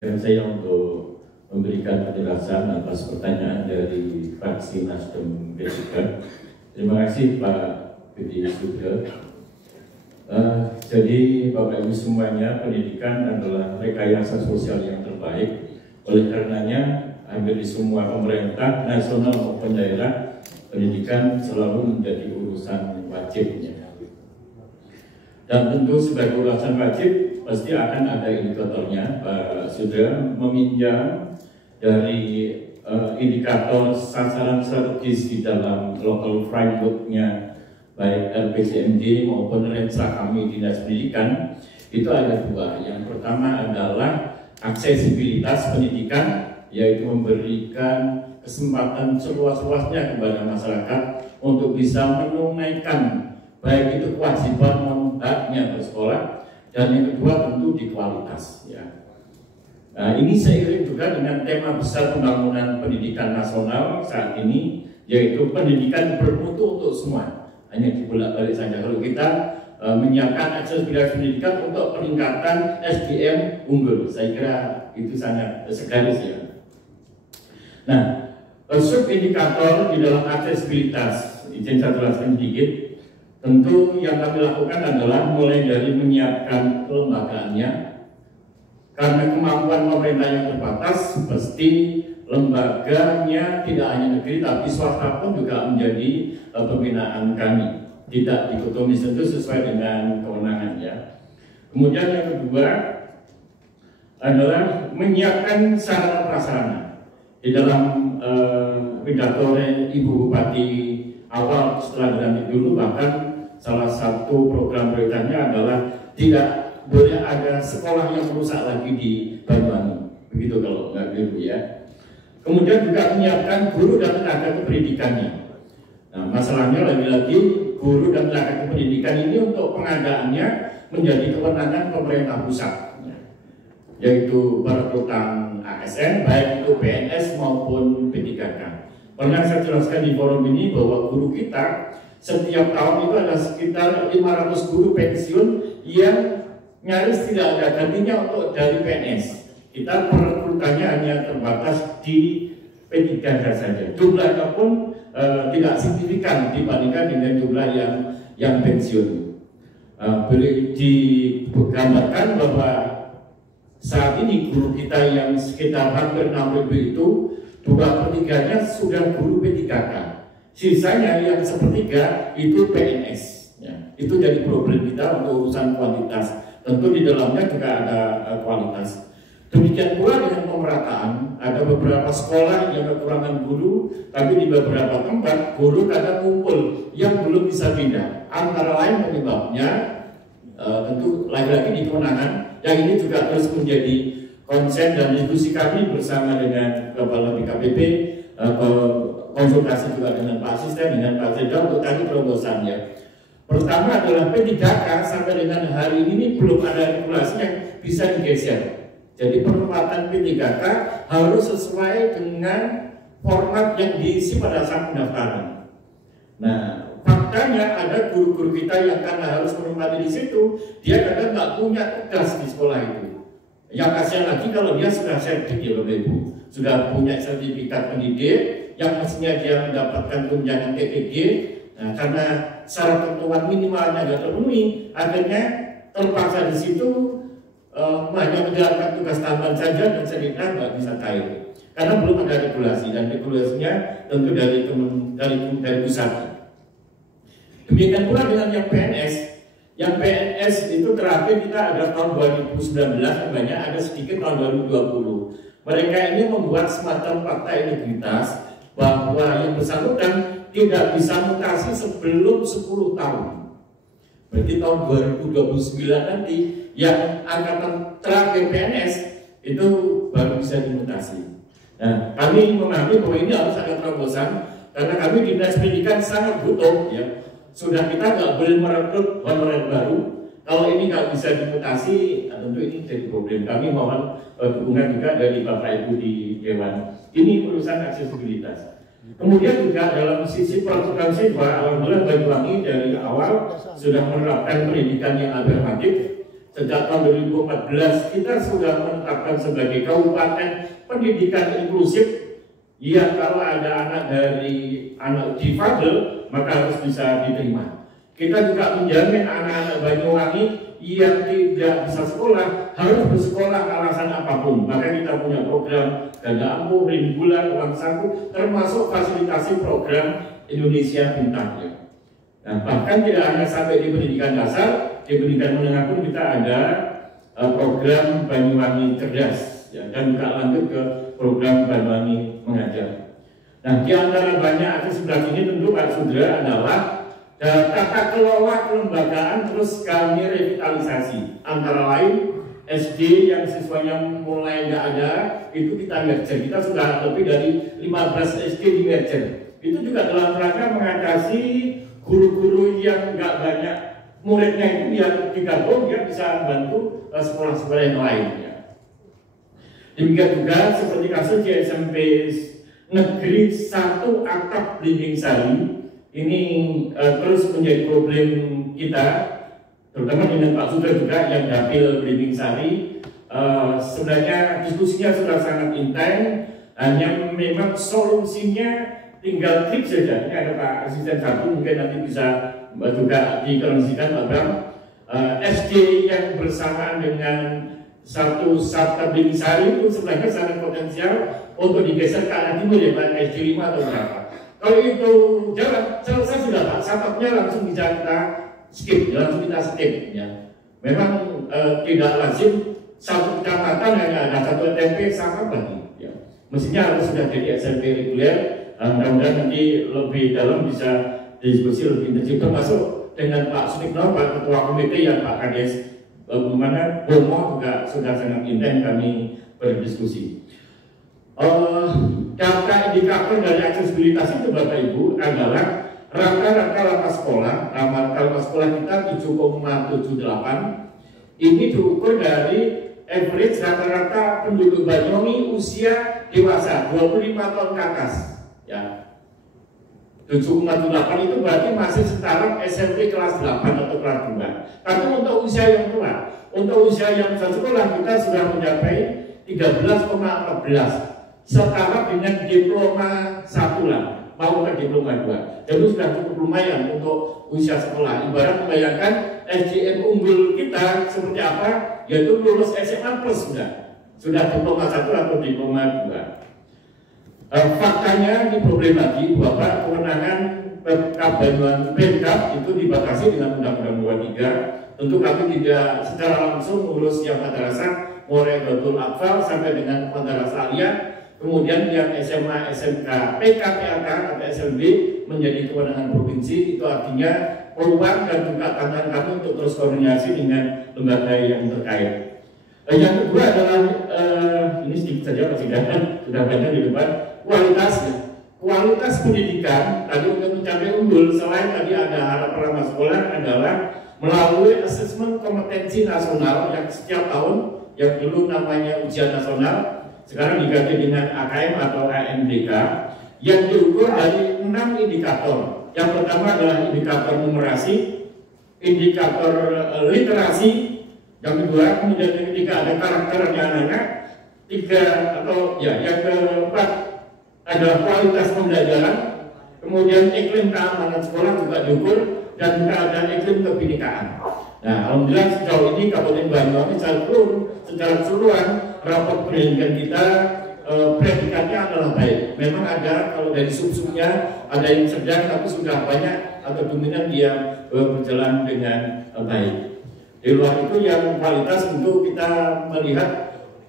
Saya untuk memberikan penjelasan atas pertanyaan dari fraksi Nasdem P3. Terima kasih Pak Budi Sudra. Jadi Bapak Ibu semuanya, pendidikan adalah rekayasa sosial yang terbaik. Oleh karenanya, hampir di semua pemerintah nasional maupun daerah, pendidikan selalu menjadi urusan wajibnya. Dan tentu sebagai urusan wajib pasti akan ada indikatornya. Pak Sudra meminjam dari indikator sasaran strategis di dalam local framework-nya baik RPJMD maupun Rensa kami Dinas Pendidikan. Itu ada dua. Yang pertama adalah aksesibilitas pendidikan, yaitu memberikan kesempatan seluas-luasnya kepada masyarakat untuk bisa menunaikan baik itu kewajiban haknya bersekolah, dan yang kedua tentu di kualitas ya. Nah, ini seiring juga dengan tema besar pembangunan pendidikan nasional saat ini, yaitu pendidikan bermutu untuk semua. Hanya dibolak-balik saja. Kalau kita menyiapkan aksesibilitas pendidikan untuk peningkatan SDM unggul, saya kira itu sangat segaris ya. Nah, sub-indikator di dalam aksesibilitas, izin saya jelaskan sedikit. Tentu yang kami lakukan adalah mulai dari menyiapkan kelembagaannya. Karena kemampuan pemerintah yang terbatas, pasti lembaganya tidak hanya negeri tapi swasta pun juga menjadi pembinaan kami. Tidak dikotomis, tentu sesuai dengan kewenangannya. Kemudian yang kedua adalah menyiapkan sarana prasarana. Di dalam pidato Ibu Bupati awal setelah dilantik dulu, bahkan salah satu program prioritasnya adalah tidak boleh ada sekolah yang rusak lagi di Banyuwangi. Begitu kalau nggak keliru ya. Kemudian juga menyiapkan guru dan tenaga kependidikannya. Nah, masalahnya lagi-lagi guru dan tenaga kependidikan ini untuk pengadaannya menjadi kewenangan pemerintah pusat, yaitu perekrutan ASN, baik itu PNS maupun P3K. Pernah saya jelaskan di forum ini bahwa guru kita setiap tahun itu ada sekitar 500 guru pensiun yang nyaris tidak ada gantinya untuk dari PNS. Kita perekrutannya hanya terbatas di P3K saja. Jumlahnya pun tidak signifikan dibandingkan dengan jumlah yang pensiun. Boleh digambarkan bahwa saat ini guru kita yang sekitar hampir 6.000 itu 2/3-nya sudah guru P3K. Sisanya yang sepertiga itu PNS. Ya, itu jadi problem kita untuk urusan kuantitas. Tentu di dalamnya juga ada kualitas. Demikian pula dengan pemerataan. Ada beberapa sekolah yang kekurangan guru, tapi di beberapa tempat guru kadang kumpul yang belum bisa pindah. Antara lain penyebabnya tentu lagi-lagi di kewenangan. Yang ini juga terus menjadi konsen dan diskusi kami bersama dengan Kepala BKPP, konsultasi juga dengan Pak Asisten, dengan Pak Sekda untuk tadi terobosannya. Pertama adalah P3K sampai dengan hari ini belum ada regulasi yang bisa digeser. Jadi penempatan P3K harus sesuai dengan format yang diisi pada saat pendaftaran. Nah, faktanya ada guru-guru kita yang karena harus menempati di situ, dia kadang nggak punya tugas di sekolah itu. Yang kasihan lagi kalau dia sudah sertif ya Bapak Ibu, sudah punya sertifikat pendidik yang mestinya dia mendapatkan tunjangan TPG. Nah, karena syarat ketentuan minimalnya tidak terpenuhi, akhirnya terpaksa di situ hanya menjalankan tugas tambahan saja dan cerita nggak bisa cair. Karena belum ada regulasi, dan regulasinya tentu dari pusat. Demikian pula dengan yang PNS. Yang PNS itu terakhir kita ada tahun 2019, banyak ada sedikit tahun 2020. Mereka ini membuat semacam fakta integritas bahwa yang bersangkutan tidak bisa mutasi sebelum 10 tahun. Berarti tahun 2029 nanti yang angkatan terakhir PNS itu baru bisa dimutasi. Nah, kami memahami bahwa ini harus ada terobosan karena kami di Dinas Pendidikan sangat butuh ya. Sudah kita nggak boleh merekrut honorer baru. Kalau ini nggak bisa dimutasi, tentu ini jadi problem. Kami mohon dukungan juga dari Bapak Ibu di Dewan. Ini urusan aksesibilitas. Kemudian juga dalam sisi program siswa, alhamdulillah Banyuwangi dari awal sudah menerapkan pendidikan yang alternatif. sejak tahun 2014 kita sudah menetapkan sebagai Kabupaten Pendidikan Inklusif. Ya, kalau ada anak dari anak difabel maka harus bisa diterima. Kita juga menjamin anak-anak Banyuwangi yang tidak bisa sekolah harus bersekolah alasan apapun. Maka kita punya program ganda ampuh, rimbulan, uang saku, termasuk fasilitasi program Indonesia Bintang. Nah, bahkan tidak hanya sampai di pendidikan dasar, di pendidikan menengah pun kita ada program Banyuwangi Cerdas, ya, dan juga lanjut ke program Banyuwangi Mengajar. Nah, di antara banyak aktivitas ini tentu Pak Sudra adalah tata kelola kelembagaan terus kami revitalisasi, antara lain SD yang siswanya mulai nggak ada itu kita merger. Kita sudah lebih dari 15 SD di merger. Itu juga dalam rangka mengatasi guru-guru yang nggak banyak muridnya itu yang digabung dia bisa membantu sekolah-sekolah yang lain. Ya. Demikian juga seperti kasus di SMP Negeri 1 Atap Blimbing Sari. Ini terus menjadi problem kita, terutama dengan Pak Sudra juga yang dapil Blimbing Sari. Sebenarnya diskusinya sudah sangat intens, hanya memang solusinya tinggal klik saja. Ini ada Pak Asisten satu, mungkin nanti bisa juga dikoordinasikan Pak Bram. SD yang bersamaan dengan satu Atap Blimbing Sari itu sebenarnya sangat potensial untuk digeser ke arah timur ya Pak, SD 5 atau berapa. Kalau itu jalan, selesai sudah Pak, satapnya langsung bisa kita skip, langsung kita skip ya. Memang tidak lazim satu kecamatan hanya ada satu SMP sama lagi ya. Mestinya harus sudah jadi SMP reguler. Mudah-mudahan nanti lebih dalam bisa diskusi lebih intensif, termasuk dengan Pak Sutikno, Pak Ketua Komite yang Pak Kades bagaimana Bomo juga sudah sangat intens kami berdiskusi. Data indikator dari aksesibilitas itu Bapak Ibu adalah rata-rata lapas sekolah, lapas sekolah kita 7,78. Ini diukur dari average rata-rata penduduk Banyuwangi usia dewasa 25 tahun ke atas. Ya, 7,78 itu berarti masih setara SMP kelas 8 atau kelas 2. Tapi untuk usia yang tua, untuk usia yang bisa sekolah kita sudah mencapai 13,14. Setara dengan diploma 1 lah, mau ke diploma 2. Jadi sudah cukup lumayan untuk usia sekolah. Ibarat membayangkan SDM unggul kita seperti apa, yaitu lulus SMA plus sudah diploma 1 atau diploma 2. Faktanya ini problem lagi, Bapak, kewenangan Pemkab Banyuwangi itu dibatasi dengan Undang-Undang 23. Tentu kami tidak secara langsung mengurus yang madrasah mulai Dotul Atfal sampai dengan madrasah aliyah. Kemudian yang SMA, SMK, PKPAK atau SLB menjadi kewenangan provinsi. Itu artinya peluang dan juga tantangan kami untuk terus koordinasi dengan lembaga yang terkait. Yang kedua adalah ini sedikit saja Mas Idan, sudah banyak di depan. Kualitas pendidikan tadi untuk mencapai unggul selain tadi ada harapan ramah sekolah adalah melalui asesmen kompetensi nasional yang setiap tahun yang dulu namanya ujian nasional sekarang diganti dengan AKM atau AMDK yang diukur dari 6 indikator. Yang pertama adalah indikator numerasi, indikator literasi, yang kedua kemudian yang ketiga ada karakternya anak-anak, yang keempat adalah kualitas pembelajaran, kemudian iklim keamanan sekolah juga diukur, dan juga ada iklim kebinekaan. Nah, alhamdulillah sejauh ini Kabupaten Banyuwangi secara keseluruhan raport pendidikan kita predikatnya adalah baik. Memang ada kalau dari sub-subnya ada yang sedang, tapi sudah banyak atau dominan dia berjalan dengan baik. Di luar itu yang kualitas tentu kita melihat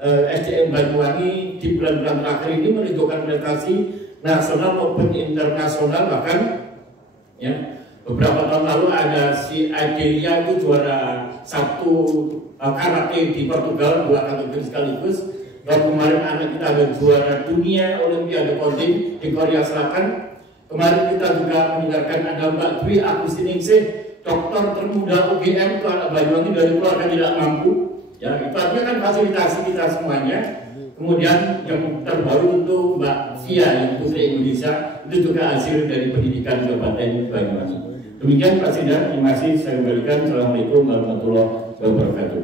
SDM Banyuwangi di bulan-bulan terakhir ini menunjukkan prestasi nasional maupun internasional, bahkan ya beberapa tahun lalu ada si Adelia itu juara 1 karate di Portugal 2 kategori sekaligus. Dan kemarin anak kita ada juara dunia Olimpiade Coding di Korea Selatan. Kemarin kita juga meninggalkan ada Mbak Dwi Agustiningsih, dokter termuda UGM itu anak Banyuwangi dari keluarga tidak mampu. Ya, itu artinya kan fasilitasi kita semuanya. Kemudian yang terbaru untuk Mbak Fia yang Putri Indonesia itu juga hasil dari pendidikan Kabupaten Banyuwangi. Demikian Pak Sidar, terima kasih saya kembalikan. Assalamualaikum warahmatullahi wabarakatuh.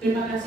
Terima kasih.